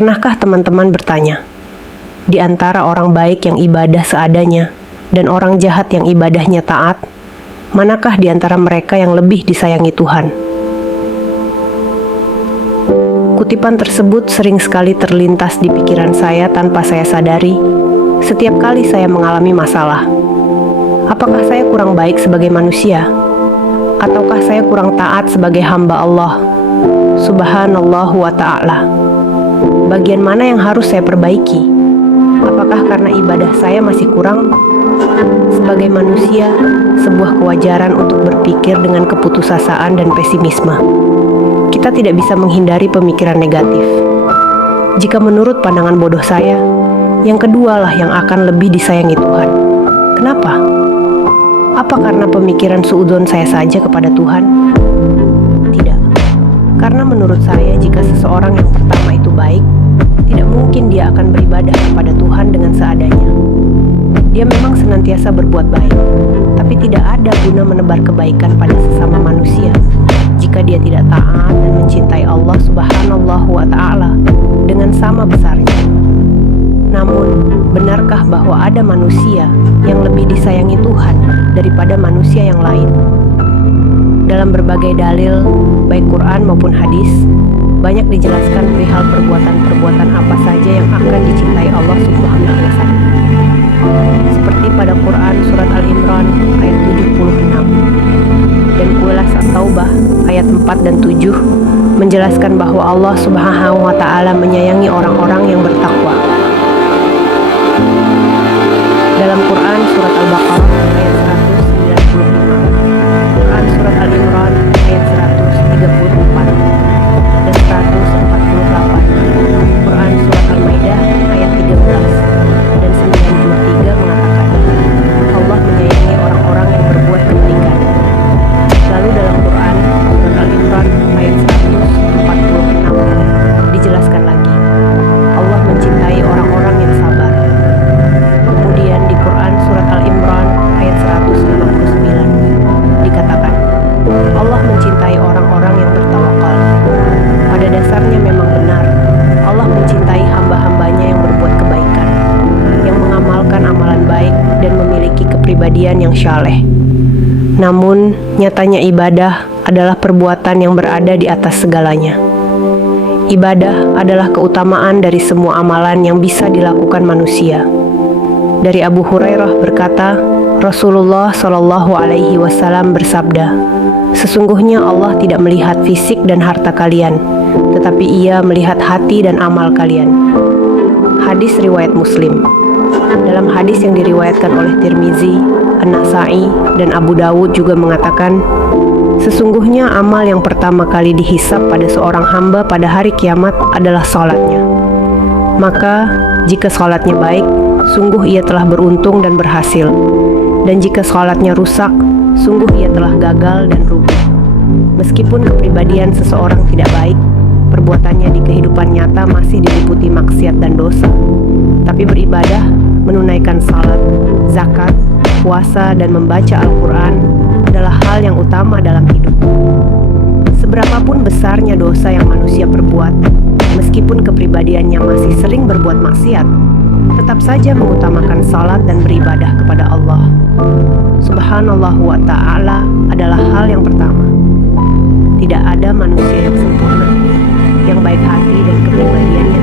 Pernahkah teman-teman bertanya, di antara orang baik yang ibadah seadanya dan orang jahat yang ibadahnya taat, manakah di antara mereka yang lebih disayangi Tuhan? Kutipan tersebut sering sekali terlintas di pikiran saya tanpa saya sadari setiap kali saya mengalami masalah. Apakah saya kurang baik sebagai manusia? Ataukah saya kurang taat sebagai hamba Allah Subhanallahu wa ta'ala? Bagian mana yang harus saya perbaiki? Apakah karena ibadah saya masih kurang? Sebagai manusia, sebuah kewajaran untuk berpikir dengan keputusasaan dan pesimisme. Kita tidak bisa menghindari pemikiran negatif. Jika menurut pandangan bodoh saya, yang kedualah yang akan lebih disayangi Tuhan. Kenapa? Apa karena pemikiran suudzon saya saja kepada Tuhan? Tidak. Karena menurut saya jika seseorang yang pertama itu baik, tidak mungkin dia akan beribadah kepada Tuhan dengan seadanya. Dia memang senantiasa berbuat baik, tapi tidak ada guna menebar kebaikan pada sesama manusia jika dia tidak taat dan mencintai Allah Subhanahu wa ta'ala dengan sama besarnya. Namun, benarkah bahwa ada manusia yang lebih disayangi Tuhan daripada manusia yang lain? Dalam berbagai dalil, baik Quran maupun hadis, banyak dijelaskan perihal perbuatan-perbuatan apa saja yang akan dicintai Allah Subhanahu wa ta'ala. Seperti pada Quran surat Al-Imran ayat 76 dan Qulas At-Taubah ayat 4 dan 7 menjelaskan bahwa Allah Subhanahu wa ta'ala menyayangi orang-orang yang bertakwa. Dalam Quran surat Al-Baqarah ayat 195, Quran surat Al-Imran ayat 134 dan 148, Quran surat Al-Maidah ayat 13 dan 93 mengatakan Allah menyayangi orang-orang yang berbuat kebaikan. Lalu dalam Quran surat Al-Imran ayat 146 dijelaskan lagi Allah mencintai orang-orang yang sabar. Kemudian di Quran surat Al-Imran ayat 159 dikatakan Allah mencintai orang-orang yang bertawakal. Pada dasarnya memang benar Allah mencintai hamba-hambanya yang berbuat kebaikan, yang mengamalkan amalan baik dan memiliki kepribadian yang syaleh. Namun, nyatanya ibadah adalah perbuatan yang berada di atas segalanya. Ibadah adalah keutamaan dari semua amalan yang bisa dilakukan manusia. Dari Abu Hurairah berkata, Rasulullah Shallallahu Alaihi Wasallam bersabda, sesungguhnya Allah tidak melihat fisik dan harta kalian, tetapi Ia melihat hati dan amal kalian. Hadis riwayat Muslim. Dalam hadis yang diriwayatkan oleh Tirmizi, An-Nasa'i, dan Abu Dawud juga mengatakan, sesungguhnya amal yang pertama kali dihisab pada seorang hamba pada hari kiamat adalah salatnya. Maka, jika salatnya baik, sungguh ia telah beruntung dan berhasil. Dan jika salatnya rusak, sungguh ia telah gagal dan rugi. Meskipun kepribadian seseorang tidak baik, perbuatannya di kehidupan nyata masih diliputi maksiat dan dosa. Tapi beribadah, menunaikan salat, zakat, puasa, dan membaca Al-Quran adalah hal yang utama dalam hidup. Seberapapun besarnya dosa yang manusia perbuat, meskipun kepribadiannya masih sering berbuat maksiat, tetap saja mengutamakan salat dan beribadah kepada Allah Subhanallahu wa ta'ala adalah hal yang pertama. Tidak ada manusia yang sempurna, yang baik hati dan kepribadiannya